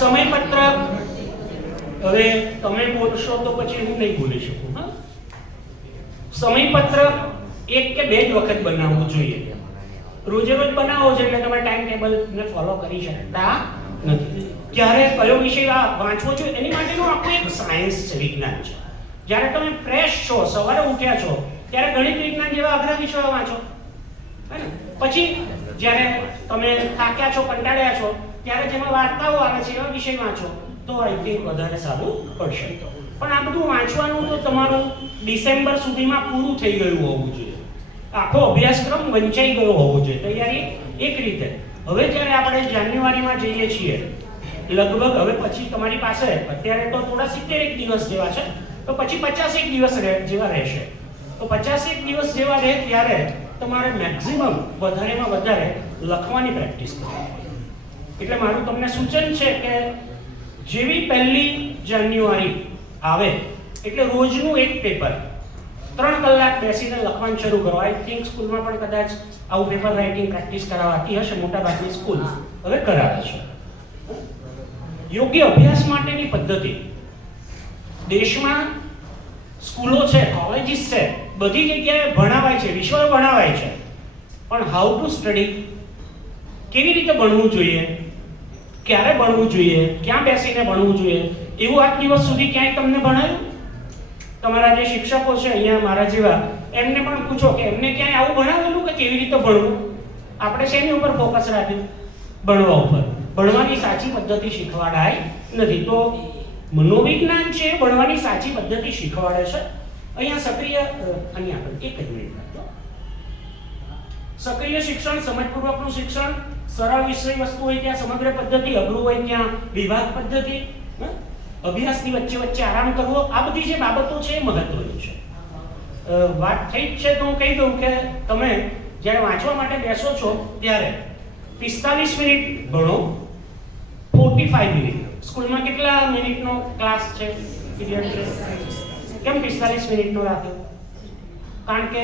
સમયપત્રક હવે તમે બોલશો તો પછી હું નહીં બોલી શકું. હા, સમયપત્રક એક કે બે જ વખત બનાવવું જોઈએ. રોજે રોજ બનાવો છો એટલે તમે ટાઈમ ટેબલ ને ફોલો કરી શકતા નથી. ક્યારે કયો વિષય વાંચવો જોઈએ એની માટેનું આખું એક સાયન્સ છે, વિજ્ઞાન છે. જ્યારે તમે ફ્રેશ છો, સવારે ઉઠ્યા છો, ત્યારે ગણિત વિજ્ઞાન જેવા અઘરા વિષયો વાંચો. પછી જ્યારે તમે થાક્યા છો, કંટાળ્યા છો, ત્યારે જેમાં વાર્તાઓ આવે છે એવા વિષય વાંચો તો આઈ થિંક વધારે સારું પડશે. પણ આ બધું વાંચવાનું તો તમારું ડિસેમ્બર સુધીમાં પૂરું થઈ ગયું હોવું જોઈએ. આખો અભ્યાસક્રમ વંચાઈ ગયો હોવો જોઈએ. તૈયારી એક રીતે. હવે જ્યારે આપણે જાન્યુઆરીમાં જઈએ છીએ, લગભગ હવે પછી તમારી પાસે અત્યારે તો થોડા 71 દિવસ જેવા છે, તો પછી 51 દિવસ જેવા રહેશે. તો 51 દિવસ જેવા રહે ત્યારે તમારે મેક્સિમમ વધારેમાં વધારે લખવાની પ્રેક્ટિસ કરવાની. એટલે મારું તમને સૂચન છે કે જેવી 1 જાન્યુઆરી આવે એટલે રોજનું એક પેપર 3 કલાક બેસીને લખવાનું શરૂ કરો. આઈ થિંક સ્કૂલમાં પણ કદાચ આવું પેપર રાઇટિંગ પ્રેક્ટિસ કરાવતી હશે. મોટાભાગની સ્કૂલ હવે કરાવે છે. યોગ્ય અભ્યાસ માટેની પદ્ધતિ દેશમાં સ્કૂલો છે, કોલેજીસ છે, બધી જગ્યાએ ભણાવાય છે, વિષયો ભણાવાય છે. પણ હાઉ ટુ સ્ટડી, કેવી રીતે ભણવું જોઈએ, ક્યારે ભણવું જોઈએ, ક્યાં બેસીને ભણવું જોઈએ, એવું આજ દિવસ સુધી ક્યાંય તમને ભણાયું? તમારા જે શિક્ષકો છે અહીંયા મારા જેવા, એમને પણ પૂછો કે એમને ક્યાંય આવું ભણાવેલું કે કેવી રીતે ભણવું? આપણે શેની ઉપર ફોકસ રાખ્યું? ભણવા ઉપર. ભણવાની સાચી પદ્ધતિ શીખવાડાય નથી. તો મનોવિજ્ઞાન છે ભણવાની સાચી પદ્ધતિ શીખવાડે છે. અહીંયા સક્રિય અહીંયા એક જ મિનિટ રાખજો. સક્રિય શિક્ષણ, સમજપૂર્વકનું શિક્ષણ, સરળ વિષય વસ્તુ હોય ત્યાં સમગ્ર પદ્ધતિ, અઘરું હોય ત્યાં વિભાગ પદ્ધતિ, અભ્યાસની વચ્ચે વચ્ચે આરામ કરવો, આ બધી જે બાબતો છે એ મહત્વની છે. વાત થઈ જ છે તો હું કહી દઉં કે તમે જ્યારે વાંચવા માટે બેસો છો ત્યારે 45 મિનિટ ભણો, 45 મિનિટ. સ્કૂલમાં કેટલા મિનિટનો ક્લાસ છે, પીરિયડ છે? કેમ 45 મિનિટનો રાખ્યો? કારણ કે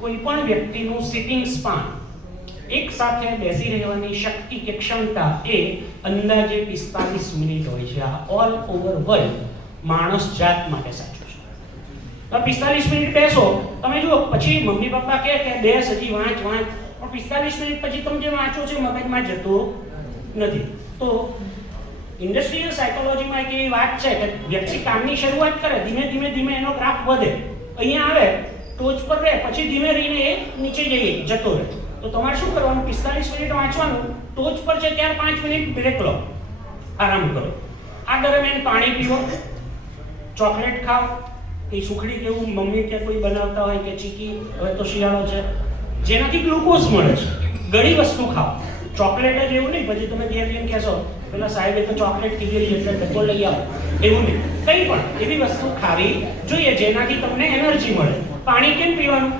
કોઈ પણ વ્યક્તિનું સિટિંગ સ્પાન, એક સાથે બેસી રહેવાની શક્તિ કે ક્ષમતા એ અંદાજે 45 મિનિટ હોય છે. આ ઓલ ઓવર વર્લ્ડ માણસ જાત માટે સાચું છે. તો 45 મિનિટ બેસો, તમે જુઓ પછી મમ્મી પપ્પા કહે કે બેસ હજી વાંચ વાંચ, પણ 45 મિનિટ પછી તમે જે વાંચો છો મગજમાં જતો નથી. તો ઇન્ડસ્ટ્રીયલ સાયકોલોજીમાં એક એવી વાત છે કે વ્યક્તિ કામની શરૂઆત કરે, ધીમે ધીમે ધીમે એનો ગ્રાફ વધે, અહીંયા આવે ટોચ પર રહે, પછી ધીમે રહીને એ નીચે જતો રહે. તો તમારે શું કરવાનું? 45 મિનિટ વાંચવાનું, ટોચ પર છે ત્યારે 5 મિનિટ બ્રેક લો, આરામ કરો. આ દરમિયાન પાણી પીવો, ચોકલેટ ખાઓ, એ સુખડી કેવું મમ્મી કે કોઈ બનાવતા હોય કે ચીકી, હવે તો શિયાળો છે, જેનાથી ગ્લુકોઝ મળે છે, ગળી વસ્તુ ખાઓ. ચોકલેટ જ એવું નહીં પછી તમે ઘેર જઈને કહેશો પેલા સાહેબે તો ચોકલેટ કીધેલી એટલે ડબ્બો લઈ આવો, એવું નહીં. કંઈ પણ એવી વસ્તુ ખાવી જોઈએ જેનાથી તમને એનર્જી મળે. પાણી કેમ પીવાનું?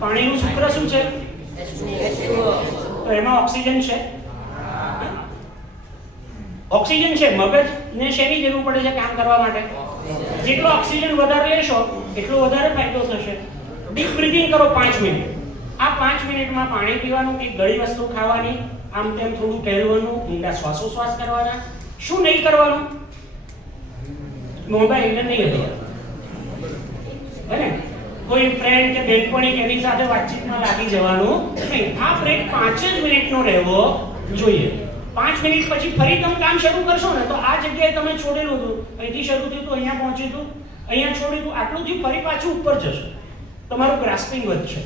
પાણીનું સૂત્ર શું છે? તો એમાં ઓક્સિજન છે. ઓક્સિજન છે. મગજને શેની જરૂર પડે છે કામ કરવા માટે? જેટલો ઓક્સિજન વધારે લેશો એટલો વધારે ફાયદો થશે. ડીપ બ્રીથિંગ કરો 5 મિનિટ. આ 5 મિનિટમાં પાણી પીવાનું, એક ગળી વસ્તુ ખાવાની, આમ તેમ થોડું ટહેલવાનું, ઊંડા શ્વાસોશ્વાસ કરવાના. શું નહીં કરવાનું? મોબાઈલ નહીં અડવાનું. હે, કોઈ ફ્રેન્ડ કે બેનપણી કે એની સાથે વાતચીતમાં લાગી જવાનું નહીં. આ બ્રેક 5 જ મિનિટનો રહેવો જોઈએ. 5 મિનિટ પછી ફરી તમે કામ શરૂ કરશો ને તો આ જગ્યાએ તમે છોડેલું હતું, અહીંથી શરૂ થયું હતું, અહીંયા પહોંચ્યું હતું, અહીંયા છોડ્યું હતું, આટલુંથી ફરી પાછું ઉપર જશે. તમારું ગ્રાસ્પિંગ વધશે.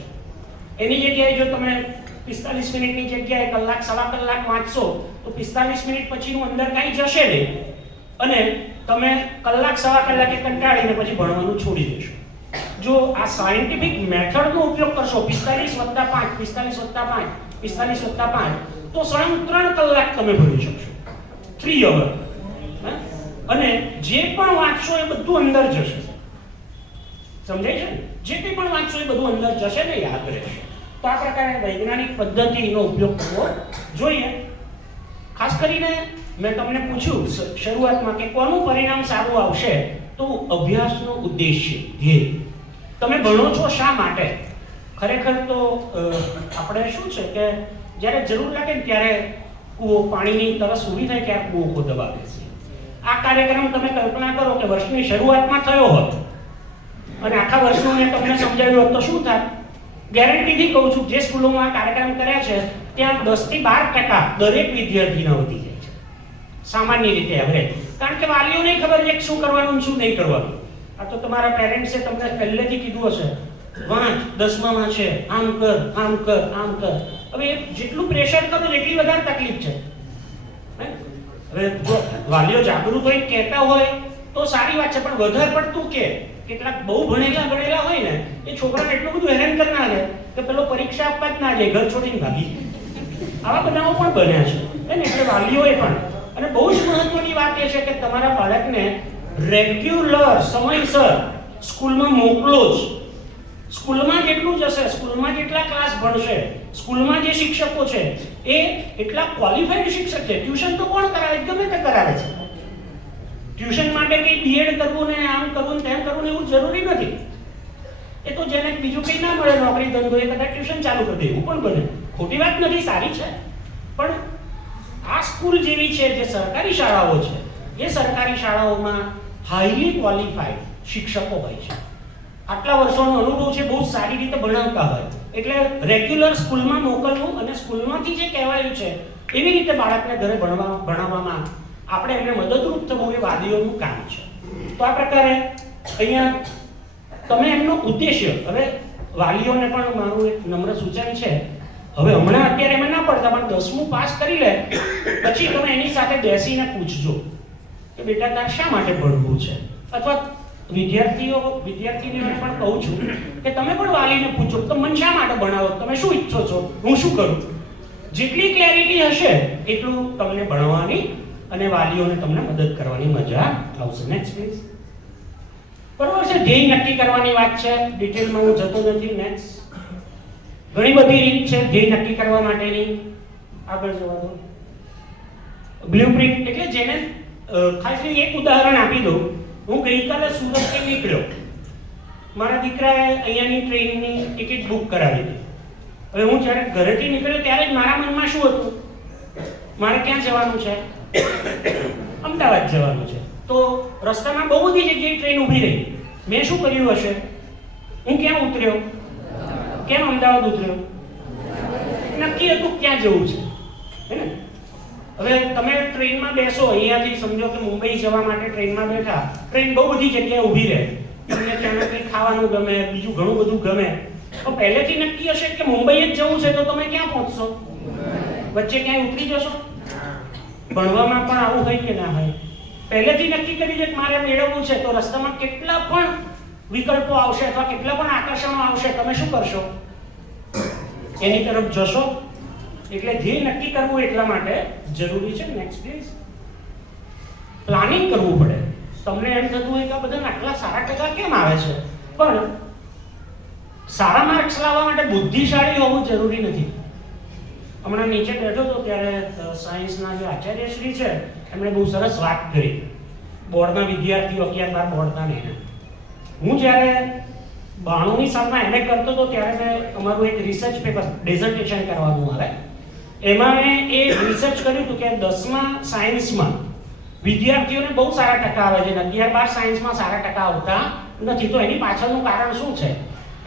એની જગ્યાએ જો તમે 45 મિનિટની જગ્યાએ કલાક સવા કલાક વાંચશો તો 45 મિનિટ પછીનું અંદર કાંઈ જશે નહીં અને તમે કલાક સવા કલાકે કંટાળીને પછી ભણવાનું છોડી દેશો. જો આ સાયન્ટિફિક મેથડનો ઉપયોગ કરશો 45 + 5, 45 + 5, 45 + 5, તો 3.5 કલાક તમે ભણી શકશો. 3 અવર. અને જે પણ વાંચશો એ બધું અંદર જશે. સમજાય છે? જે કંઈ પણ વાંચશો એ બધું અંદર જશે ને યાદ રહેશે. તો આ પ્રકારે વૈજ્ઞાનિક પદ્ધતિનો ઉપયોગ કરવો જોઈએ. ખાસ કરીને મેં તમને પૂછ્યું શરૂઆતમાં કે કોનું પરિણામ સારું આવશે, તો અભ્યાસનો ઉદ્દેશ્ય, ધ્યેય. તમે ભણો છો શા માટે? ખરેખર તો આપણે શું છે કે જ્યારે જરૂર લાગે ને ત્યારે કૂવો પાણીની તરસ ઊભી થાય ક્યાંક કૂવો ખોદવા બેસે. આ કાર્યક્રમ તમે કલ્પના કરો કે વર્ષની શરૂઆતમાં થયો હોત અને આખા વર્ષનું મેં તમને સમજાવ્યું હોત તો શું થાય? ગેરંટીથી કહું છું, જે સ્કૂલોમાં આ કાર્યક્રમ કર્યા છે ત્યાં 10 થી 12% દરેક વિદ્યાર્થીના વધી જાય છે સામાન્ય રીતે એવરેજ. કારણ કે વાલીઓને ખબર છે કે શું કરવાનું શું નહીં કરવાનું. આ તો તમારા પેરેન્ટ્સે તમને પહેલેથી કીધું હશે, વાંચ 10મામાં છે, આમ કર આમ કર આમ કર. હવે જેટલું પ્રેશર કરો એટલી વધારે તકલીફ છે. હવે જો વાલીઓ જાગૃત હોય કહેતા હોય તો સારી વાત છે, પણ વધારે પડતું કે કેટલાક બહુ ભણેલા ગણેલા હોય ને એ છોકરાને એટલું બધું હેરાન કરી ના લે કે પેલો પરીક્ષા આપવા જ ના જાય, ઘર છોડીને ભાગી. આવા બનાવો પણ બન્યા છે ને. એટલે વાલીઓએ પણ, અને બહુ જ મહત્વની વાત એ છે કે તમારા બાળકને રેગ્યુલર સમયસર સ્કૂલમાં મોકલો જ. સ્કૂલમાં જેટલું જશે, સ્કૂલમાં જેટલા ક્લાસ ભણશે, સ્કૂલમાં જે શિક્ષકો છે એ એટલા ક્વોલિફાઈડ શિક્ષક છે. ટ્યુશન તો કોણ કરાવે? ગમે તે કરાવે છે. ટ્યુશન માટે કંઈ બીએડ કરવું ને આમ કરવું ને તેમ કરવું ને એવું જરૂરી નથી. એ તો જેને બીજું કંઈ ના મળે નોકરી ધંધો એ કદાચ ટ્યુશન ચાલુ કરી દે, એવું પણ બને. ખોટી વાત નથી, સારી છે. પણ આ સ્કૂલ જેવી છે જે સરકારી શાળાઓ છે, એ સરકારી શાળાઓમાં હાઈલી ક્વોલિફાઈડ શિક્ષકો હોય છે, આટલા વર્ષોનો અનુભવ છે, બહુ સારી રીતે ભણાવતા હોય. એટલે રેગ્યુલર સ્કૂલમાં મોકલવું અને સ્કૂલમાંથી જે કહેવાયું છે એવી રીતે બાળકને ઘરે ભણાવવામાં આપણે એમને મદદરૂપ થવું એ વાલીઓનું કામ છે. તો આ પ્રકારે અહીંયા તમે એમનો ઉદ્દેશ્ય, હવે વાલીઓને પણ મારું એક નમ્ર સૂચન છે, હવે હમણાં અત્યારે એમાં ના પડતા પણ 10મું પાસ કરી લે પછી તમે એની સાથે બેસીને પૂછજો કે બેટા તાર શા માટે ભણવું છે. અથવા વિદ્યાર્થીનીઓને પણ કહું છું કે તમે પણ વાલીને પૂછો કે મને શા માટે ભણાવો, તમે શું ઈચ્છો છો, હું શું કરું. જેટલી ક્લેરિટી હશે એટલું તમને ભણવાની અને વાલીઓને તમને મદદ કરવાની મજા આવશે. Next please. બરોબર છે, ધ્યેય નક્કી કરવાની વાત છે, ડિટેલમાં હું જતો નથી. નેક્સ્ટ. ઘણી બધી રીત છે ધ્યેય નક્કી કરવા માટેની. આગળ જવા દો. બ્લુપ્રિન્ટ એટલે જેને ખાસ કરીને એક ઉદાહરણ આપી દઉં. હું ગઈકાલે સુરતથી નીકળ્યો, મારા દીકરાએ અહીંયાની ટ્રેનની ટિકિટ બુક કરાવી હતી. હવે હું જ્યારે ઘરેથી નીકળ્યો ત્યારે જ મારા મનમાં શું હતું, મારે ક્યાં જવાનું છે? અમદાવાદ જવાનું છે. તો રસ્તામાં બહુ બધી જગ્યાએ ટ્રેન ઊભી રહી. મેં શું કર્યું હશે? હું ક્યાં ઉતર્યો? કેમ અમદાવાદ ઉતર્યો? નક્કી હતું ક્યાં જવું છે, હે ને? હવે તમે ટ્રેનમાં બેસો, અહીંયાથી સમજો કે મુંબઈ જવા માટે ટ્રેનમાં બેઠા, ટ્રેન બહુ બધી જગ્યાએ ઊભી રહે, તમને ત્યાં કંઈ ખાવાનું ગમે, બીજું ઘણું બધું ગમે. તો પહેલેથી નક્કી હશે કે મુંબઈ જ જવું છે, તો તમે ક્યાં પહોંચશો? વચ્ચે ક્યાંય ઉતરી જશો? ભણવામાં પણ આવું હોય કે ના હોય? પહેલેથી નક્કી કરી દે કે મારે મેળવવું છે, તો રસ્તામાં કેટલા પણ વિકલ્પો આવશે અથવા કેટલા પણ આકર્ષણો આવશે, તમે શું કરશો? એની તરફ જશો. એટલે ધ્યેય નક્કી કરવું એટલા માટે જરૂરી છે. Next please. પ્લાનિંગ કરવું પડે. તમને એમ થતું હોય કે આ બધાને આટલા સારા ટકા કેમ આવે છે, પણ સારા માર્ક્સ લાવવા માટે બુદ્ધિશાળી હોવું જરૂરી નથી. હમણાં નીચે બેઠો હતો ત્યારે સાયન્સના જે આચાર્યશ્રી છે એમણે બહુ સરસ વાત કરી. બોર્ડના વિદ્યાર્થીઓ 11-12 બોર્ડના ને હું જ્યારે 92ની સાલમાં MA કરતો હતો ત્યારે મેં અમારું એક રિસર્ચ પેપર ડેઝર્ટેશન કરવાનું આવે, એમાં મેં એ રિસર્ચ કર્યું હતું કે 10મા સાયન્સમાં વિદ્યાર્થીઓને બહુ સારા ટકા આવે છે, 11-12 સાયન્સમાં સારા ટકા આવતા નથી. તો એની પાછળનું કારણ શું છે?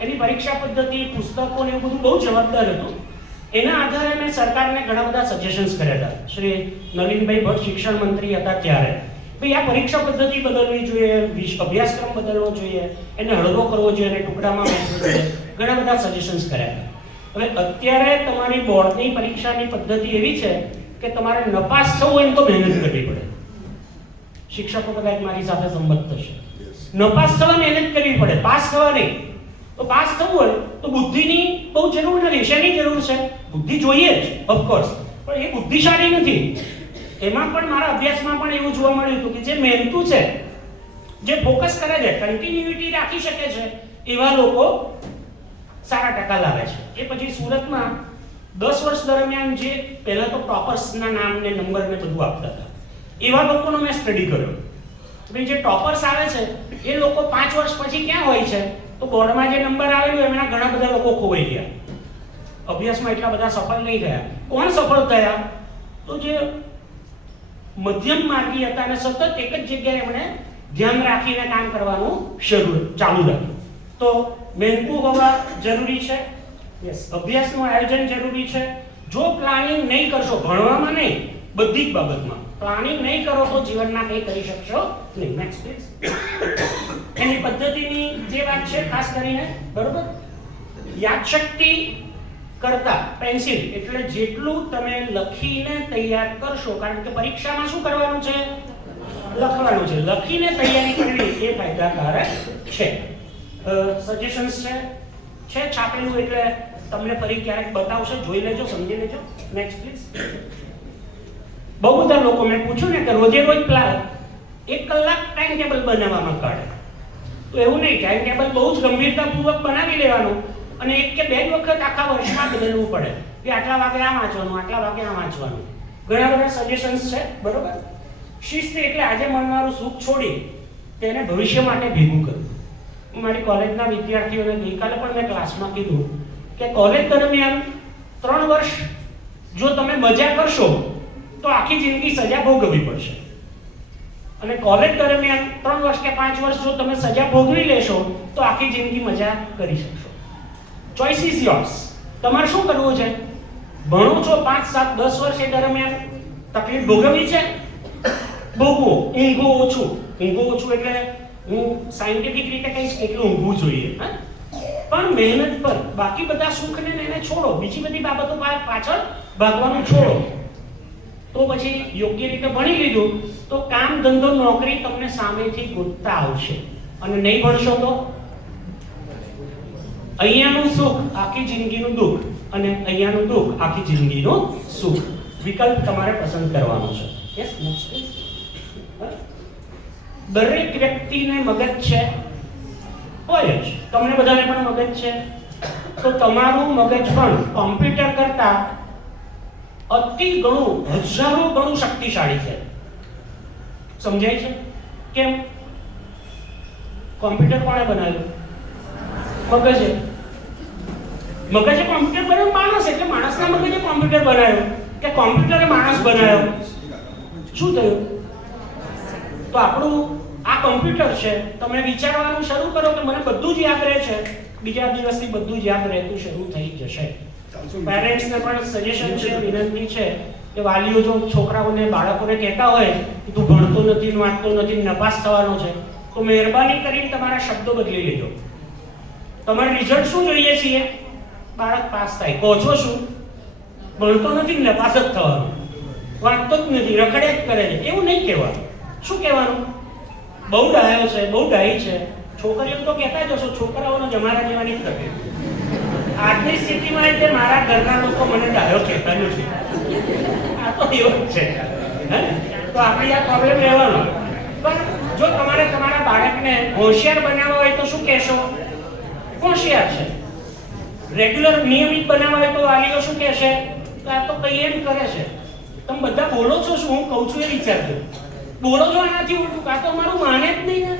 એની પરીક્ષા પદ્ધતિ, પુસ્તકો ને એવું બધું બહુ જવાબદાર હતું. એના આધારે મેં સરકારને ઘણા બધા સજેશન્સ કર્યા હતા. શ્રી નવીનભાઈ ભટ્ટ શિક્ષણ મંત્રી હતા ત્યારે, ભાઈ આ પરીક્ષા પદ્ધતિ બદલવી જોઈએ, અભ્યાસક્રમ બદલવો જોઈએ, એને હળવો કરવો જોઈએ અને ટુકડામાં વહેંચવો જોઈએ. ઘણા બધા સજેશન્સ કર્યા હતા. હવે અત્યારે તમારી બોર્ડની પરીક્ષાની પદ્ધતિ એવી છે કે તમારે નપાસ થવું હોય તો મહેનત કરવી પડે. શિક્ષકો કદાચ મારી સાથે સંમત થશે. નપાસ થવા મહેનત કરવી પડે, પાસ થવા નહીં. તો પાસ થવું હોય તો બુદ્ધિની બહુ જરૂર નથી. શેની જરૂર છે? બુદ્ધિ જોઈએ જ ઓફકોર્સ, પણ એ બુદ્ધિશાળી નથી. એમાં પણ મારા અભ્યાસમાં પણ એવું જોવા મળ્યું હતું કે જે મહેનતુ છે, જે ફોકસ કરે છે, કન્ટિન્યુટી રાખી શકે છે, એવા લોકો સારા ટકા લાવે છે. એ પછી સુરતમાં 10 વર્ષ દરમિયાન જે પહેલા તો ટોપર્સના નામ ને નંબર ને બધું આપતા હતા, એવા લોકોનો મેં સ્ટડી કર્યો. ભાઈ જે ટોપર્સ આવે છે એ લોકો 5 વર્ષ પછી ક્યાં હોય છે? તો બોર્ડમાં જે નંબર આવેલો એમના ઘણા બધા લોકો ખોવાઈ ગયા, અભ્યાસમાં એટલા બધા સફળ નહીં થયા. કોણ સફળ થયા? તો તો જે મધ્યમ માર્ગી હતા અને સતત એક જ જગ્યાએ એમણે ધ્યાન રાખીને કામ કરવાનું ચાલુ રાખ્યું. તો મહેનતુ હોવા જરૂરી છે. યસ, અભ્યાસનું આયોજન જરૂરી છે. જો પ્લાનિંગ નહીં કરશો, ભણવામાં નહીં, બધી જ બાબતમાં પ્લાનિંગ નહીં કરો તો જીવનમાં કંઈ કરી શકશો નહીં. Next please. એની પદ્ધતિની જે વાત છે ખાસ કરીને, બરોબર, યાદશક્તિ કરતા પેન્સિલ એટલે જેટલું તમે લખીને તૈયાર કરશો, કારણ કે પરીક્ષામાં શું કરવાનું છે? લખવાનું છે. લખીને તૈયારી કરવી એ ફાયદાકારક છે. સજેશન્સ છે છાપેલું, એટલે તમને ફરી ક્યારેક બતાવશે, જોઈ લેજો, સમજી લેજો. Next please. બહુ બધા લોકો મેં પૂછ્યું ને કે રોજે રોજ 1 કલાક ટાઈમ ટેબલ બનાવવામાં કાઢે, તો એવું નહીં. ટાઈમ ટેબલ બહુ જ ગંભીરતાપૂર્વક બનાવી લેવાનું અને 1 કે 2 વખત આખા વર્ષમાં બદલવું પડે કે આટલા વાગે આ વાંચવાનું, આટલા વાગે આ વાંચવાનું. ઘણા બધા સજેશન્સ છે, બરોબર. શિસ્ત એટલે આજે મળનારું સુખ છોડી તેને ભવિષ્ય માટે ભેગું કરવું. મારી કોલેજના વિદ્યાર્થીઓને ગઈકાલે પણ મેં ક્લાસમાં કીધું કે કોલેજ દરમિયાન 3 વર્ષ જો તમે મજા કરશો તો આખી જિંદગી સજા ભોગવવી પડશે, અને કોલેજ દરમિયાન 3 વર્ષ કે 5 વર્ષ જો તમે સજા ભોગવી લેશો તો આખી જિંદગી મજા કરી શકશો. Choice is yours. તમારે શું કરવું છે? ભણો છો 5, 7, 10 વર્ષ, એ દરમિયાન તકલીફ ભોગવવી છે, ભોગવો. ઊંઘો ઓછું. ઊંઘો ઓછું એટલે હું સાયન્ટિફિક રીતે કહીશ એટલું ઊંઘવું જોઈએ, પણ મહેનત પર બાકી બધા સુખને એને છોડો, બીજી બધી બાબતો પાછળ ભાગવાનું છોડો. તો પછી યોગ્ય રીતે ભણી લીધું તો કામ ધંધો નોકરી તમને સામેથી ગોતતા આવશે, અને નહીં ભણશો તો અહીંયાનું સુખ આખી જિંદગીનું દુઃખ, અને અહીંયાનું દુઃખ આખી જિંદગીનું સુખ. વિકલ્પ તમારે પસંદ કરવાનો છે. Yes, next. દરેક વ્યક્તિને મગજ છે, હોય જ, તમને બધાને પણ મગજ છે. તો તમારું મગજ પણ કોમ્પ્યુટર કરતા અતિ ઘણું, હજારો ગણું શક્તિશાળી છે. સમજાય છે? કેમ? કોમ્પ્યુટર કોણે બનાવ્યું? મગજે. મગજે કોમ્પ્યુટર બનાવ્યું? માણસ. એટલે માણસના મગજે કોમ્પ્યુટર બનાવ્યું કે કોમ્પ્યુટરે માણસ બનાવ્યો? શું થયું? તો આપણું આ કોમ્પ્યુટર છે. તમે વિચારવાનું શરૂ કરો કે મને બધું જ યાદ રહે છે, બીજા દિવસથી બધું જ યાદ રહેતું શરૂ થઈ જશે. પેરેન્ટ્સને પણ સજેશન છે, વિનંતી છે કે વાલીઓ જો છોકરાઓને, બાળકોને કહેતા હોય કે તું ભણતો નથી, વાંચતો નથી, નપાસ થવાનો છે, તો મહેરબાની કરીને તમારા શબ્દો બદલી લેજો. તમારે રિઝલ્ટ શું જોઈએ છીએ? બાળક પાસ થાય. કહો છો શું? ભણતો નથી, નપાસ જ થવાનો, વાંચતો જ નથી, રખડે જ કરે છે. એવું નહીં કહેવાનું. શું કહેવાનું? બહુ ડાયો છે, બહુ ડાઈ છે. છોકરીઓ તો કહેતા જ હશો, છોકરાઓનો જમાના જેવાની જ તકે. આજની સ્થિતિમાં એટલે મારા ઘરના લોકો મને ડાયો કહેતા નથી. આ તો એવું જ છે, તો આપણે આ પ્રોબ્લેમ રહેવાનો. પણ જો તમારે તમારા બાળકને હોશિયાર બનાવવા હોય તો શું કહેશો? હોશિયાર છે. રેગ્યુલર, નિયમિત બનાવવા હોય તો વાલીઓ શું કહેશે? આ તો કઈ એમ કરે છે. તમે બધા બોલો છો શું? હું કહું છું એ વિચારજો. બોલો છો આનાથી ઉલટું, આ તો અમારું માને જ નહીં ને,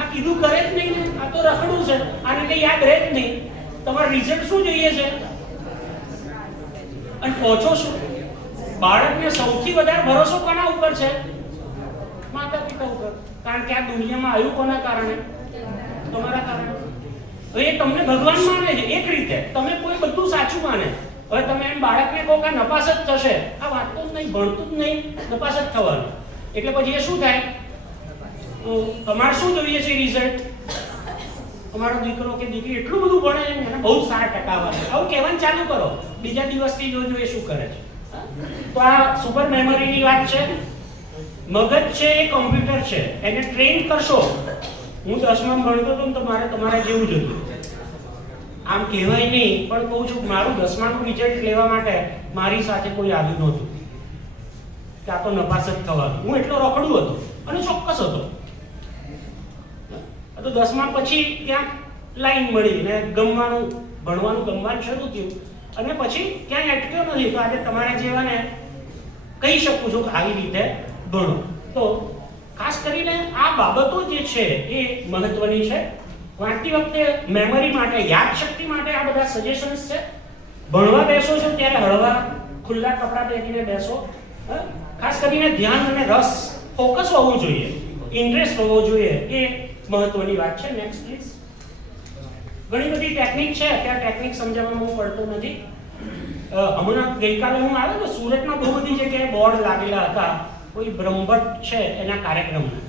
આ કીધું કરે જ નહીં ને, આ તો રખડું છે, આને કઈ યાદ રહે જ નહીં. તમારું રિઝલ્ટ શું જોઈએ છે? અને પહોંચો શું? બાળકને સૌથી વધારે ભરોસો કોના ઉપર છે? માતા પિતા ઉપર. કારણ કે આ દુનિયામાં આવ્યું કોના કારણે? તમારા કારણે. હવે એ તમને ભગવાન માને છે એક રીતે, તમે કોઈ બધું સાચું માને. હવે તમે એમ બાળકને કહો કે નપાસ જ થશે, આ વાંચતું જ નહીં, ભણતું જ નહીં, નપાસ જ થવાનું, એટલે પછી એ શું થાય? તમારે શું જોઈએ છે રિઝલ્ટ? તમારો દીકરો કે દીકરી એટલું બધું ભણે છે, મને બહુ સારા ટકા આવે. આવું કહેવાનું ચાલુ કરો, બીજા દિવસથી જોજો એ શું કરે છે. તો આ સુપર મેમરીની વાત છે. મગજ છે એ કોમ્પ્યુટર છે, એને ટ્રેન કરશો. હું 10માં ભણતો હતો ને તો મારે તમારા જેવું જ હતું. આમ કહેવાય નહીં, પણ કહું છું, મારું 10માનું રિઝલ્ટ લેવા માટે મારી સાથે કોઈ આવ્યું નહોતું કે આ તો નપાસ જ થવાનું. હું એટલો રખડું હતો અને ચોક્કસ હતો. તો 10મા પછી ત્યાં લાઈન મળી ને ગમવાનું, ભણવાનું ગમવાનું શરૂ થયું, અને પછી ક્યાંય અટક્યો નથી. તો આજે તમારા જેવાને કહી શકું છું કે આવી રીતે ભણો. તો ખાસ કરીને આ બાબતો જે છે એ મહત્વની છે. વાંચતી વખતે મેમરી માટે, યાદશક્તિ માટે આ બધા સજેશન્સ છે. ભણવા બેસો છો ત્યારે હળવા ખુલ્લા કપડાં પહેરીને બેસો, ખાસ કરીને ધ્યાન અને રસ, ફોકસ હોવું જોઈએ, ઇન્ટરેસ્ટ હોવો જોઈએ, એ મહત્વની વાત છે. Next please. ઘણી બધી ટેકનિક છે, અત્યારે ટેકનિક સમજાવવામાં હું પડતો નથી. હમણાં ગઈકાલે હું આવ્યો તો સુરતમાં બહુ બધી જગ્યાએ બોર્ડ લાગેલા હતા, કોઈ બ્રહ્મભટ્ટ છે એના કાર્યક્રમના,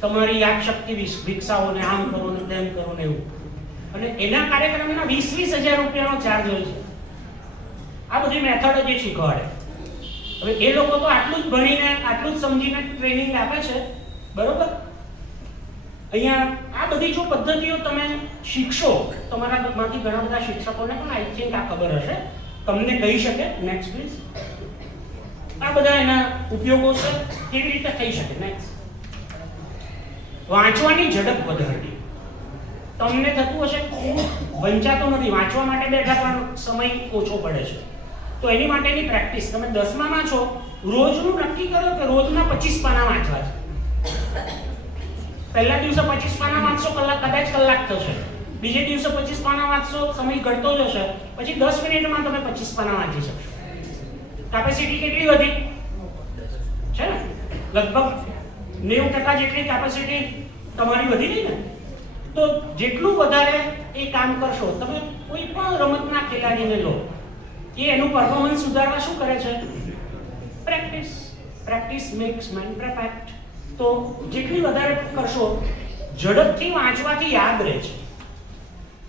તમારી યાદશક્તિ વિકસાવો ને આમ કરો ને તેમ કરો ને એવું, અને એના કાર્યક્રમના 20,000 રૂપિયાનો ચાર્જ હોય છે. આ બધી મેથડ જે શીખવાડે. હવે એ લોકો તો આટલું જ ભણીને આટલું જ સમજીને ટ્રેનિંગ આપે છે, બરોબર. અહીંયા આ બધી જો પદ્ધતિઓ તમે શીખશો, તમારામાંથી ઘણા બધા શિક્ષકોને પણ આઈ થિંક આ ખબર હશે, તમને કહી શકે. Next please. આ બધા એના ઉપયોગો છે, કેવી રીતે થઈ શકે. નેક્સ્ટ. વાંચવાની ઝડપ વધારવી. તમને થતું હશે વંચાતો નથી, વાંચવા માટે બેઠા પણ સમય ઓછો પડે છે, તો એની માટેની પ્રેક્ટિસ. તમે 10માં છો, રોજનું નક્કી કરો કે રોજના 25 પાના વાંચવા છે. પહેલા દિવસે 25 પાના વાંચશો, કદાચ કલાક થશે. બીજે દિવસે 25 પાના વાંચશો, સમય ઘટતો જશે, પછી 10 મિનિટમાં તમે 25 પાના વાંચી શકશો. કેપેસિટી કેટલી વધી છે ને? લગભગ 90% જેટલી કેપેસિટી તમારી વધી ગઈ ને. તો જેટલું વધારે એ કામ કરશો, તમે કોઈ પણ રમતના ખેલાડીને લો, એ એનું પરફોર્મન્સ સુધારવા શું કરે છે? Practice. Practice max main perfect. તો જેટલી વધારે કરશો, ઝડપથી વાંચવાથી યાદ રહે છે.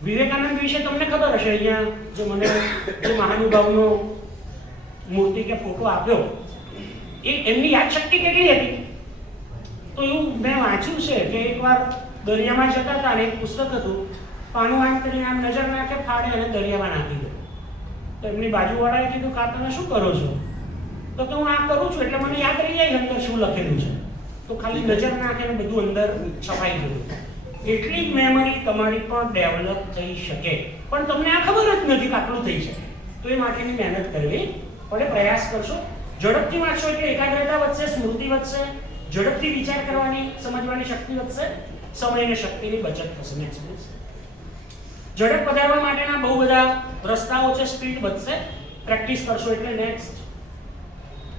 વિવેકાનંદ વિશે તમને ખબર હશે, અહીંયા જે મને જે મહાનુભાવનો મૂર્તિ કે ફોટો આપ્યો, એ એમની યાદશક્તિ કેટલી હતી? તો એવું મેં વાંચ્યું છે કે એકવાર દરિયામાં જતા હતા અને એક પુસ્તક હતું, પાનું આમ કરીને આમ નજર નાખે, ફાડે અને દરિયામાં નાખી દે. તો એમની બાજુવાળાએ કીધું, કા તમે શું કરો છો? તો કે હું આ કરું છું એટલે મને યાદ રહી જાય અંદર શું લખેલું છે. તો ખાલી નજર નાખે ને બધું અંદર છપાઈ ગયું. એટલી જ મેમરી તમારી પણ ડેવલપ થઈ શકે, પણ તમને આ ખબર જ નથી કે આટલું થઈ શકે. તો એ માટેની મહેનત કરવી પડે, પ્રયાસ કરશો. ઝડપથી વાંચશો એટલે એકાગ્રતા વધશે, સ્મૃતિ વધશે, ઝડપથી વિચાર કરવાની, સમજવાની શક્તિ વધશે, સમય અને શક્તિની બચત થશે. Next please. ઝડપ વધારવા માટેના બહુ બધા રસ્તાઓ છે, સ્પીડ વધશે, પ્રેક્ટિસ કરશો એટલે. નેક્સ્ટ.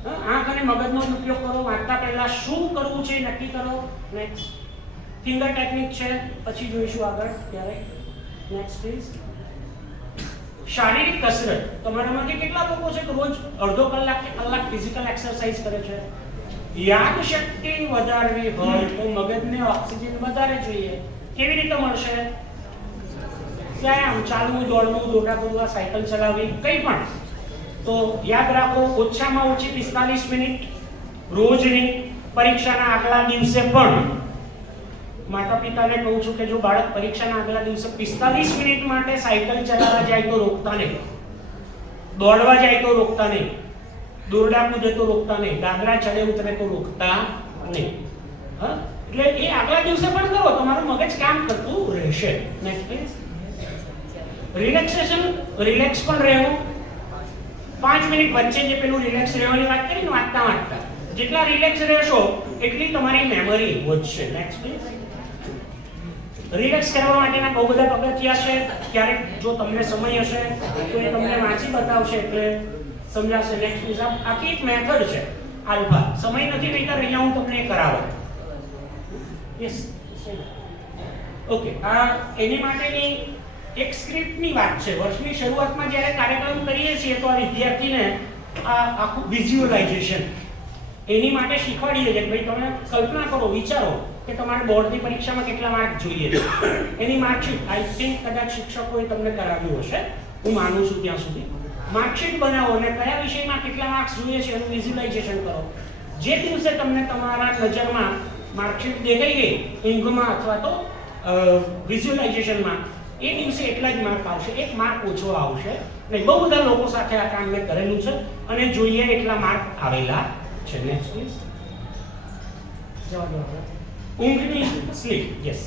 આંખ અને મગજનો ઉપયોગ કરો, વાંચતા પહેલા શું કરવું છે નક્કી કરો. નેક્સ્ટ. ફિંગર ટેકનિક છે, પછી જોઈશું આગળ ત્યારે. Next please. શારીરિક કસરત. તમારામાંથી કેટલા લોકો છે કે રોજ અડધો કલાક કે કલાક ફિઝિકલ એક્સરસાઇઝ કરે છે? યાદ શક્તિ વધારવી હોય તો મગજને ઓક્સિજન વધારે જોઈએ. કેવી રીતે મળશે? વ્યાયામ, ચાલવું, દોડવું, દોડા કૂદવા, સાયકલ ચલાવવી, કંઈ પણ. તો યાદ રાખો, ઓછામાં ઓછી 45 મિનિટ રોજની. પરીક્ષાના આગલા દિવસે પણ માતા પિતાને કહું છું કે જો બાળક પરીક્ષાના આગલા દિવસે 45 મિનિટ માટે સાયકલ ચલાવવા જાય તો રોકતા નહીં, દોડવા જાય તો રોકતા નહીં, દોરડા કૂદે તો રોકતા નહીં, દાદરા ચડે ઉતરે તો રોકતા નહીં. એટલે એ આગલા દિવસે પણ કરો, તમારું મગજ કામ કરતું રહેશે. Next please. રિલેક્સેશન, રિલેક્સ પણ રહેવું. 5 મિનિટ વચ્ચે જે પેલું રિલેક્સ રહેવાની વાત કરી ને વાંચતા વાંચતા, જેટલા રિલેક્સ રહેશો એટલી તમારી મેમરી વધશે. Next please. રિલેક્સ કરવા માટેના બહુ બધા પગથિયા છે. ક્યારેક જો તમને સમય હશે તો એ તમને વાંચી બતાવશે એટલે સમજાશે. Next please. આખી એક મેથડ છે આલ્ફા. સમય નથી નહીતર અહીંયા હું તમને કરાવું. યસ. ઓકે. આ એની માટેની એક સ્ક્રિપ્ટની વાત છે. વર્ષની શરૂઆતમાં જ્યારે કાર્યક્રમ કરીએ છીએ તો આ વિદ્યાર્થીને આ આખું વિઝ્યુઅલાઇઝેશન એની માટે શીખવાડીએ છીએ. ભાઈ તમે કલ્પના કરો, વિચારો કે તમારે બોર્ડની પરીક્ષામાં કેટલા માર્ક જોઈએ છે. એની માર્કશીટ આઈ થિંક કદાચ શિક્ષકોએ તમને કરાવ્યું હશે, હું માનું છું ત્યાં સુધી. માર્કશીટ બનાવો અને કયા વિષયમાં કેટલા માર્ક્સ જોઈએ છે એનું વિઝ્યુઅલાઇઝેશન કરો. જે દિવસે તમને તમારા નજરમાં માર્કશીટ દેખાઈ ગઈ ઊંઘમાં અથવા તો વિઝ્યુઅલાઇઝેશનમાં, એ દિવસે એટલા જ માર્ક આવશે, 1 માર્ક ઓછો આવશે. અને બહુ બધા લોકો સાથે આ કામ મેં કરેલું છે અને જોઈએ એટલા માર્ક આવેલા છે. Next please. જવા દો. ઊંઘની સ્લીપ. યસ.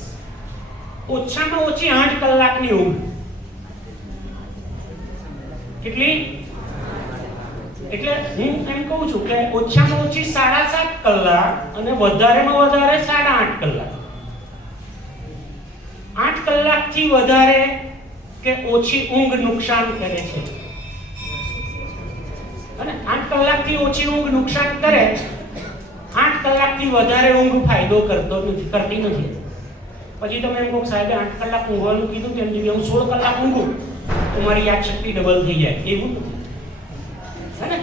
ઓછામાં ઓછી 8 કલાકની ઊંઘ. કેટલી? એટલે હું એમ કહું છું કે ઓછામાં ઓછી 7.5 કલાક અને વધારેમાં વધારે 8.5 કલાક. 8 કલાકથી વધારે કે ઓછી ઊંઘ નુકસાન કરે છે. અને 8 કલાકથી ઓછી ઊંઘ નુકસાન કરે, 8 કલાકથી વધારે ઊંઘ ફાયદો કરતી નથી. પછી તમે એમ કહો સાહેબે 8 કલાક ઊંઘવાનું કીધું તેમ જગ્યાએ હું 16 કલાક ઊંઘું તો મારી યાદશક્તિ ડબલ થઈ જાય, એવું નથી હે ને.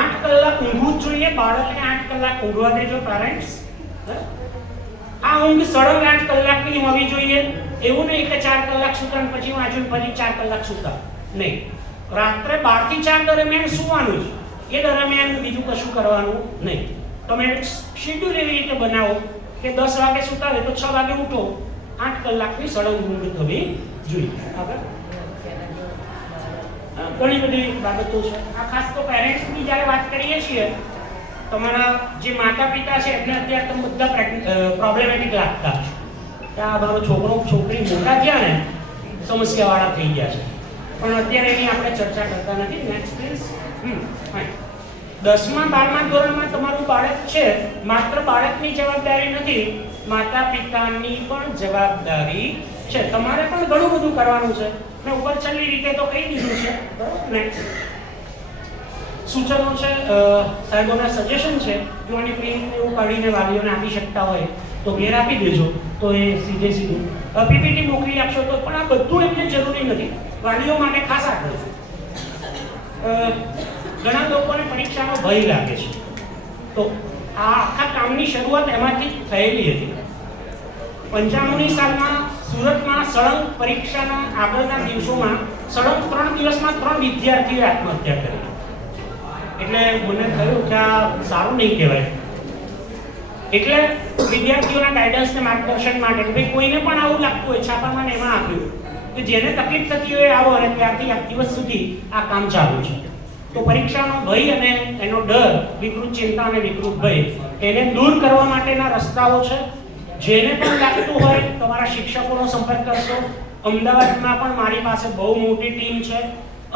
8 કલાક ઊંઘવું જ જોઈએ. બાળકને 8 કલાક ઊંઘવા દેજો પેરેન્ટ્સ. આ ઊંઘ સળંગ 8 કલાકની હોવી જોઈએ. એવું નહીં કે 4 કલાક સુતા પછી વાંચું ફરી 4 કલાક સુતા નહીં. રાત્રે 12 થી 4 દરમિયાન સુવાનું છે. એ દરમિયાન બીજું કશું કરવાનું નહીં. તમે શેડ્યુલ એવી રીતે બનાવો કે 10 વાગે સુતા હોય તો 6 વાગે ઉઠો. 8 કલાકની સળંગ ઊંઘ થવી જોઈએ. આગળ ઘણી બધી બાબતો છે. આ ખાસ તો પેરેન્ટ્સની જ્યારે વાત કરીએ છીએ, તમારા જે માતા પિતા છે એમને અત્યારે તમે બધા પ્રોબ્લેમેટિક લાગતા હશે કે આ મારો છોકરો છોકરી મોટા થયા ને સમસ્યાવાળા થઈ ગયા છે, પણ અત્યારે એની આપણે ચર્ચા કરતા નથી. Next please. 10મા 12મા ધોરણમાં તમારું બાળક છે, માત્ર બાળકની જવાબદારી નથી, માતા પિતાની પણ જવાબદારી છે. તમારે પણ ઘણું બધું કરવાનું છે. મેં ઉપર છેલ્લી રીતે તો કહી દીધું છે, બરોબર ને. સૂચનો છે, સાહેબોના સજેશન છે. જો આની પ્રિન્ટ એવું કાઢીને વાલીઓને આપી શકતા હોય તો ઘેર આપી દેજો, તો એ સીધું પીપીટી મોકલી આપશો તો. પણ આ બધું એમને જરૂરી નથી, વાલીઓ માટે ખાસ આપે છે. ઘણા લોકોને પરીક્ષાનો ભય લાગે છે, તો આ આખા કામની શરૂઆત એમાંથી થયેલી હતી. 95ની સાલમાં સુરતમાં સળંગ પરીક્ષાના આગળના દિવસોમાં સળંગ 3 દિવસમાં 3 વિદ્યાર્થીઓએ આત્મહત્યા કરી. એટલે મને થયું કે આ સારું નહીં કહેવાય. એટલે વિદ્યાર્થીઓના ગાઈડન્સ ને માર્ગદર્શન માટે કે ભાઈ કોઈને પણ આવું લાગતું હોય, છાપામાં એમાં આપ્યું કે જેને તકલીફ થતી હોય આવો, અને ત્યારથી આ દિવસ સુધી આ કામ ચાલુ છે. તો પરીક્ષાનો ભય અને એનો ડર, વિકૃત ચિંતા અને વિકૃત ભય, એને દૂર કરવા માટેના રસ્તાઓ છે. જેને પણ લાગતું હોય તમારા શિક્ષકોનો સંપર્ક કરશો. અમદાવાદમાં પણ મારી પાસે બહુ મોટી ટીમ છે.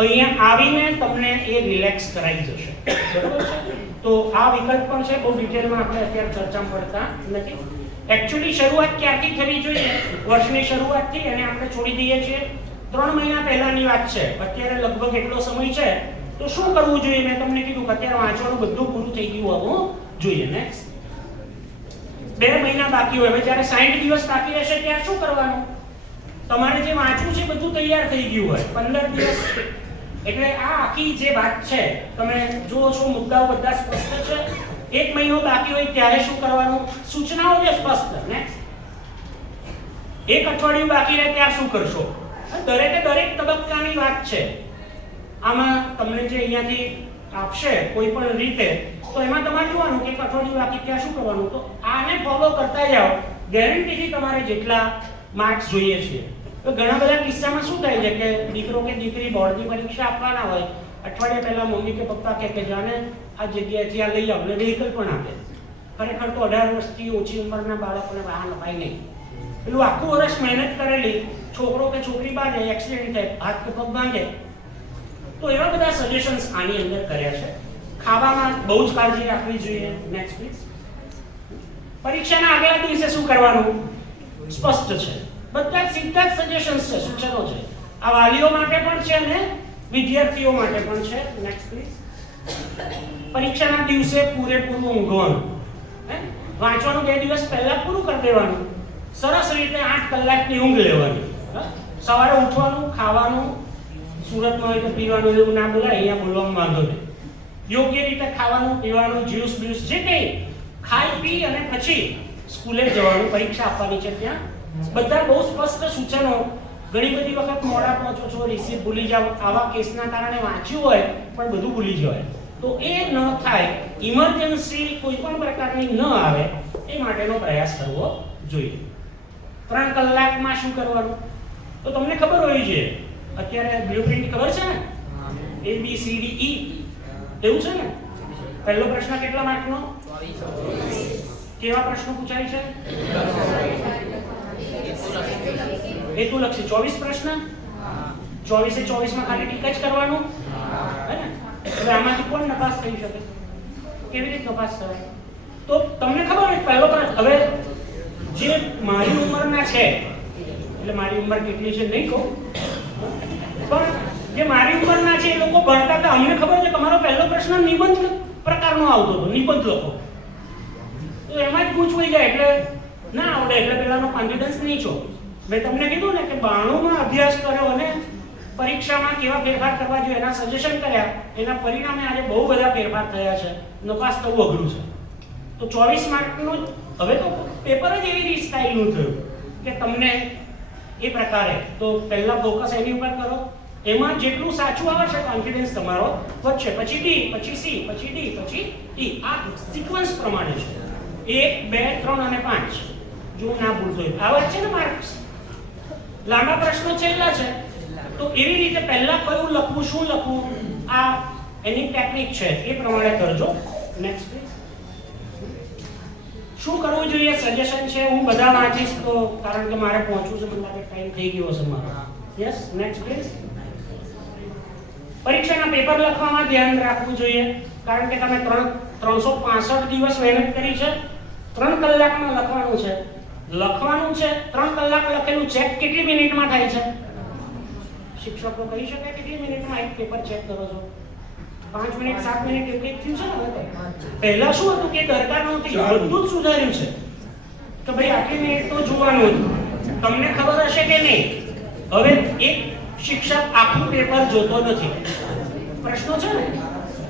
અહીંયા આવીને તમને એ રિલેક્સ કરાવી જશે, બરાબર છે. તો આ વિકલ્પ પણ છે. બહુ ડિટેલમાં આપણે અત્યારે ચર્ચામાં પડતા નથી. એકચ્યુઅલી શરૂઆત ક્યાંથી થવી જોઈએ? વર્ષની શરૂઆતથી. એને આપણે છોડી દઈએ છીએ 3 મહિના પહેલાની વાત છે. અત્યારે લગભગ એટલો સમય છે, તો શું કરવું જોઈએ? મેં તમને કીધું કે અત્યારે વાંચવાનું બધું પૂરું થઈ ગયું હોવું જોઈએ. નેક્સ્ટ. 2 મહિના બાકી હોય, હવે જ્યારે 60 દિવસ બાકી રહેશે ત્યારે શું કરવાનું? તમારે જે વાંચવું છે બધું તૈયાર થઈ ગયું હોય. 15 દિવસ એટલે આ આખી જે વાત છે તમે જુઓ છો, મુદ્દાઓ બધા સ્પષ્ટ છે. 1 મહિનો બાકી હોય ત્યારે શું કરવાનું? સૂચનાઓ જે સ્પષ્ટ. નેક્સ્ટ. 1 અઠવાડિયું બાકી રહે ત્યારે શું કરશો? દરેકે દરેક તબક્કાની વાત છે. આમાં તમને જે અહીંયાથી આપશે કોઈ પણ રીતે, તો એમાં તમારે જોવાનું કે 1 અઠવાડિયું બાકી ત્યાં શું કરવાનું. તો આને ફોલો કરતા જાઓ, ગેરંટીથી તમારે જેટલા માર્ક્સ જોઈએ છે. તો ઘણા બધા કિસ્સામાં શું થાય છે કે દીકરો કે દીકરી બોર્ડની પરીક્ષા આપવાના હોય, અઠવાડિયા પહેલા મમ્મી કે પપ્પા કે જાને આ જગ્યાએથી આ લઈ આવો, એટલે વ્હીકલ પણ આપે. ખરેખર તો 18 વર્ષથી ઓછી ઉંમરના બાળકોને વાહન અપાય નહીં. પેલું આખું વર્ષ મહેનત કરેલી, છોકરો કે છોકરી બાંધે, એક્સિડન્ટ થાય, હાથ કે પગ બાંધે. તો એવા બધા સજેશન્સ આની અંદર કર્યા છે. ખાવામાં બહુ જ કાળજી રાખવી જોઈએ. Next please. પરીક્ષાના આગલા દિવસે શું કરવાનું? સ્પષ્ટ છે. બધા સીધા જ સજેશન્સ છે, સૂચનો છે. આ વાલીઓ માટે પણ છે અને વિદ્યાર્થીઓ માટે પણ છે. Next please. પરીક્ષાના દિવસે પૂરેપૂરું ઊંઘવાનું. વાંચવાનું 2 દિવસ પહેલા પૂરું કરી દેવાનું. સરસ રીતે 8 કલાકની ઊંઘ લેવાની. સવારે ઉઠવાનું, ખાવાનું, સુરતમાં હોય તો પીવાનું, એવું ના બોલાય, અહીંયા બોલવામાં વાંધો નહીં. યોગ્ય રીતે ખાવાનું, પીવાનું, જ્યુસ બ્યુસ જે કંઈ ખાઈ પી અને પછી સ્કૂલે જવાનું. પરીક્ષા આપવાની છે ત્યાં. બધા બહુ સ્પષ્ટ સૂચનો. ઘણી બધી વખત મોડા પહોંચો છો, રિસીપ્ટ ભૂલી જાવ, આવા કેસના કારણે વાંચ્યું હોય પણ બધું ભૂલી જવાય. તો એ ન થાય, ઇમરજન્સી કોઈ પણ પ્રકારની ન આવે એ માટેનો પ્રયાસ કરવો જોઈએ. 3 કલાકમાં શું કરવાનું? તો તમને ખબર હોવી જોઈએ. અત્યારે બ્લુપ્રિન્ટ ખબર છે ને? ABCDE એવું છે ને? પહેલો પ્રશ્ન કેટલા માર્કનો? 24. કેવા પ્રશ્નો પૂછાય છે? હેતુલક્ષી 24 પ્રશ્ન. 24 માં ખાલી ટીક જ કરવાનું હે ને? હવે આમાંથી કોણ નપાસ થઈ શકે? કેવી રીતે નપાસ થાય? તો તમને ખબર હોય પહેલો પ્રશ્ન. હવે જે મારી ઉંમરના છે, એટલે મારી ઉંમર કેટલી છે નહીં કહું, પણ જે મારી ઉંમરના છે એ લોકો ભણતા હતા, અમને ખબર છે તમારો પહેલો પ્રશ્ન નિબંધ પ્રકારનો આવતો હતો, નિબંધ લખો, તો એમાં જ પૂછવાઈ જાય એટલે ના આવડે એટલે પેલાનો કોન્ફિડન્સ નીચો. મેં તમને કીધું ને કે 92માં અભ્યાસ કર્યો અને પરીક્ષામાં કેવા ફેરફાર કરવા જોઈએ એના સજેશન કર્યા, એના પરિણામે આજે બહુ બધા ફેરફાર થયા છે, નપાસ થવું અઘરું છે. તો 24 માર્કનું હવે તો પેપર જ એવી સ્ટાઇલનું થયું કે તમને એ પ્રકારે તો પહેલા ફોકસ એની ઉપર કરો, એમાં જેટલું સાચું આવશે કોન્ફિડન્સ તમારો વધશે, પછી ડી, પછી સી, પછી ડી, પછી ઈ. આ સિક્વન્સ પ્રમાણે છે, 1 2 3 અને 5 જો ના ભૂલતો હોય. આ વચ્ચે ને માર્ક્સ લાંબા પ્રશ્નો છેલ્લા છે, તો એવી રીતે પહેલા કયું લખવું, શું લખવું, આ એની ટેકનિક છે, એ પ્રમાણે કરજો. Next please. શું કરવું જોઈએ સજેશન છે, હું બધા વાંચીશ તો કારણ કે મારે પહોંચવું છે, મને લાગે ટાઈમ થઈ ગયો છે મારો. Yes, next please. પરીક્ષાના પેપર લખવામાં ધ્યાન રાખવું જોઈએ કારણ કે તમે 365 દિવસ મહેનત કરી છે, 3 કલાકમાં લખવાનું છે, 3 કલાક લખેલું ચેક કેટલી મિનિટમાં થાય છે? શિક્ષકો કહી શકે કેટલી મિનિટમાં એક પેપર ચેક કરો છો? 5 મિનિટ 7 મિનિટ એટલી જ થયું છે ને. પહેલા શું હતું કે દરકાર નહોતી, બધું જ સુધાર્યું છે કે ભાઈ આટલી મિનિટ તો જોવાનું હતું. તમને ખબર હશે કે નહીં, હવે એક શિક્ષક આખું પેપર જોતો નથી. પ્રશ્નો છે ને,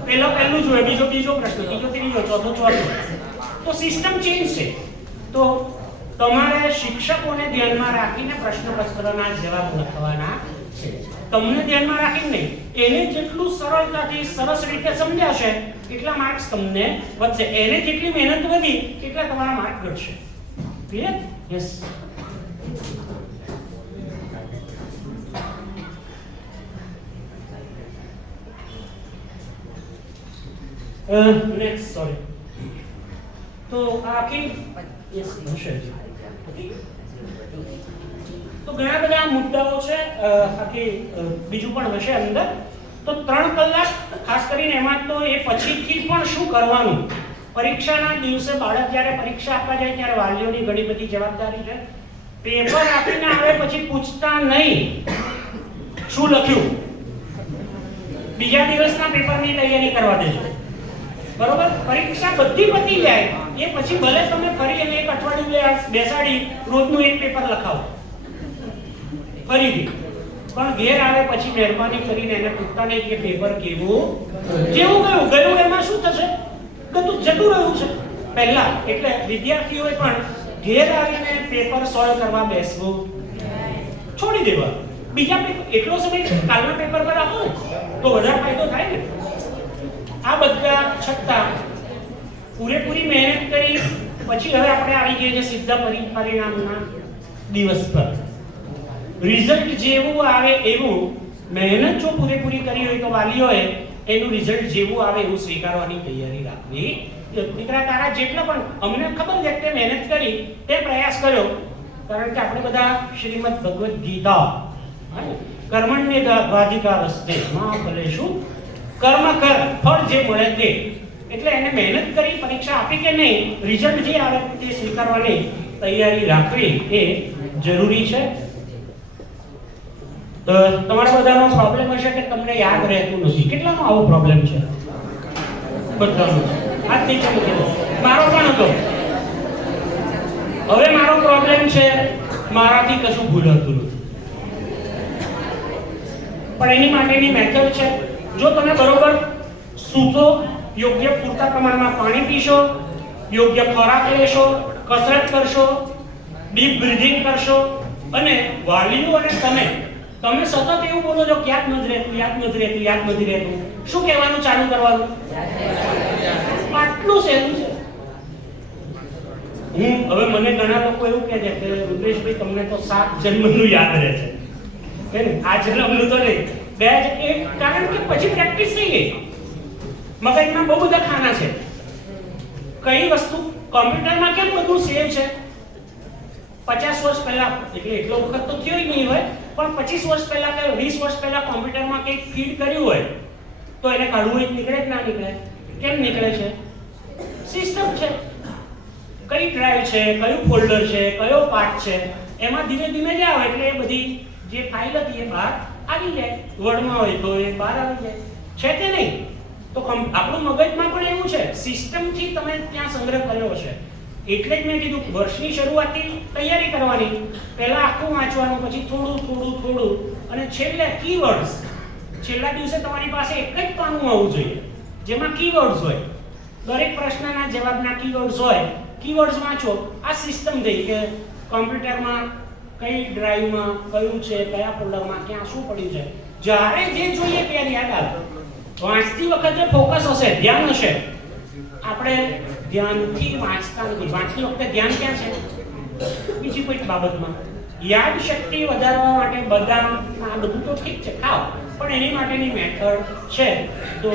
પહેલું જોવે, બીજો પ્રશ્ન, ત્રીજો, ચોથો. તો સિસ્ટમ ચેન્જ છે. તો તમારે શિક્ષકોને ધ્યાનમાં રાખીને પ્રશ્નપત્રના જવાબ લખવાના છે. તમને ધ્યાનમાં રાખીને નહીં, એને જેટલું સરળતાથી સરસ રીતે સમજાશે એટલા માર્ક્સ તમને વધશે, એને જેટલી મહેનત વધી એટલા તમારા માર્ક ઘટશે. ક્લિયર? યસ. Next, sorry. તો આખી યસ હશે. તો ઘણા બધા મુદ્દાઓ છે, આખી બીજું પણ હશે અંદર. તો 3 કલાક ખાસ કરીને એમાં તો એ પછીથી પણ શું કરવાનું, પરીક્ષાના દિવસે બાળક જ્યારે પરીક્ષા આપવા જાય ત્યારે વાલીઓની ઘણી બધી જવાબદારી છે. પેપર આપીને આવે પછી પૂછતા નહીં શું લખ્યું, બીજા દિવસના પેપરની તૈયારી કરવા દેજો. બરોબર? પરીક્ષા બધી પતી જાય એ પછી ભલે તમે ફરી એને 1 અઠવાડિયું બેસાડી રોજનું એક પેપર લખાવો ફરીથી, પણ ઘેર આવે પછી મહેરબાની કરીને એને પૂછતા નહીં કે પેપર કેવું જેવું ગયું એમાં શું થશે, જતું રહ્યું છે પહેલા. એટલે વિદ્યાર્થીઓએ પણ ઘેર આવીને પેપર સોલ્વ કરવા બેસવું છોડી દેવા. બીજા એટલો સમય કાલના પેપર પર આપો ને તો વધારે ફાયદો થાય ને. આ બધા છતાં પૂરેપૂરી મહેનત કરી પછી હવે આપણે આવી ગયા છે સીધા પરિણામના દિવસ પર. રિઝલ્ટ જેવું આવે એવું મહેનત જો પૂરેપૂરી કરી હોય તો વાલીઓએ એનું રિઝલ્ટ જેવું આવે એવું સ્વીકારવાની તૈયારી રાખવી. દીકરા તારા જેટલા પણ અમને ખબર છે કે મહેનત કરી તે પ્રયાસ કર્યો, કારણ કે આપણે બધા શ્રીમદ ભગવદ્ ગીતા કર્મણ્યેવાધિકારસ્તે મા ફલેષુ કર્મ કર, ફળ જે મળે તે. એટલે એને મહેનત કરી પરીક્ષા આપી કે નહીં, રિઝલ્ટ જે આવે તે સ્વીકારવાની તૈયારી રાખવી એ જરૂરી છે. તમારા બધાનો પ્રોબ્લેમ હશે કે તમને યાદ રહેતું નથી. કેટલાનો આવો પ્રોબ્લેમ છે? બધાનો. હાથ નીચે મૂકી દો. મારો પણ હતો. હવે મારો પ્રોબ્લેમ છે મારાથી કશું ભૂલાતું નથી, પણ એની માટેની મેથડ છે. જો તમે બરોબર સૂતો, યોગ્ય પૂરતા પ્રમાણમાં પાણી પીશો, યોગ્ય ખોરાક લેશો, કસરત કરશો, ડીપ બ્રીથિંગ કરશો અને વાલીઓ અને તમે સતત એવું બોલો છો કે યાદ નથી રહેતું, શું કહેવાનું ચાલુ કરવાનું? આટલું સહેલું છે. હવે મને ઘણા લોકો એવું કહે છે કે રૂપેશભાઈ તમને તો 7 જન્મનું યાદ રહે છે, આ જન્મનું તો નહીં. કારણ કે પછી પ્રેક્ટિસ થઈ ગઈ. મગજમાં બહુ બધા ખાના છે. કઈ વસ્તુ કોમ્પ્યુટરમાં કેમ બધું સેવ છે? 50 વર્ષ પહેલા, એટલે એટલો વખત તો થયો નહીં હોય, પણ 25 વર્ષ પહેલા કે 20 વર્ષ પહેલા કોમ્પ્યુટરમાં કંઈક ફીડ કર્યું હોય તો એને કાઢવું જ નીકળે કે ના નીકળે? કેમ નીકળે છે? સિસ્ટમ છે. કઈ ડ્રાઈવ છે, કયું ફોલ્ડર છે, કયો પાર્ટ છે, એમાં ધીમે ધીમે જાવ એટલે એ બધી જે ફાઇલ હતી એ બહાર આવી જાય, વર્ડમાં હોય તો એ બહાર આવી જાય, છે કે નહીં? તો આપણું મગજમાં પણ એવું છે, સિસ્ટમથી તમે ત્યાં સંગ્રહ કર્યો છે. એટલે જ મેં કીધું વર્ષની શરૂઆતથી તૈયારી કરવાની, પહેલા આખું વાંચવાનું, પછી થોડું થોડું થોડું, અને છેલ્લે કીવર્ડ્સ. છેલ્લા દિવસે તમારી પાસે એક જ પાનું આવવું જોઈએ જેમાં કીવર્ડ્સ હોય, દરેક પ્રશ્નના જવાબના કીવર્ડ્સ હોય. કીવર્ડ્સ વાંચો. આ સિસ્ટમ થઈ કે કોમ્પ્યુટરમાં કઈ ડ્રાઈવમાં કયું છે, કયા ફોલ્ડરમાં ક્યાં શું પડ્યું છે, જ્યારે જે જોઈએ ત્યારે યાદ આવે. વાંચતી વખતે ફોકસ હશે, ધ્યાન હશે. આપણે ધ્યાનથી વાંચતા નથી. વાંચતી વખતે ધ્યાન ક્યાં છે? બીજી કોઈ બાબતમાં. યાદ શક્તિ વધારવા માટે બદામ આ બધું તો ઠીક છે, ખાઓ, પણ એની માટેની મેથડ છે. તો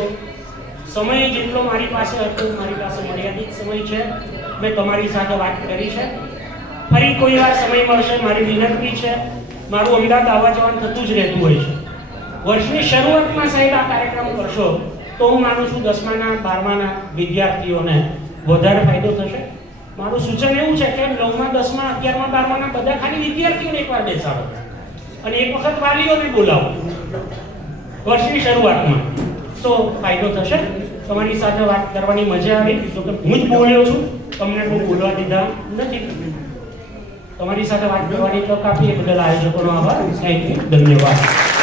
સમય જેટલો મારી પાસે હતો, મારી પાસે મર્યાદિત સમય છે, મેં તમારી સાથે વાત કરી છે. ફરી કોઈ વાર સમય મળશે, મારી વિનંતી છે. મારું અમદાવાદ આવવા જવાનું થતું જ રહેતું હોય છે. વર્ષની શરૂઆતમાં સાહેબ આ કાર્યક્રમ કરશો તો હું માનું છું 10માના 12માના વિદ્યાર્થીઓને વધારે ફાયદો થશે. મારું સૂચન એવું છે કે 9મા 10મા 11મા 12માના બધા ખાલી વિદ્યાર્થીઓને એકવાર બેસાડો અને એક વખત વાલીઓને બોલાવો વર્ષની શરૂઆતમાં, તો ફાયદો થશે. તમારી સાથે વાત કરવાની મજા આવી. જો કે હું જ બોલ્યો છું, તમને કોઈ બોલવા દીધા નથી. તમારી સાથે વાત કરવાની તક આપી એ બદલ આયોજકોનો આભાર. થેન્ક યુ, ધન્યવાદ.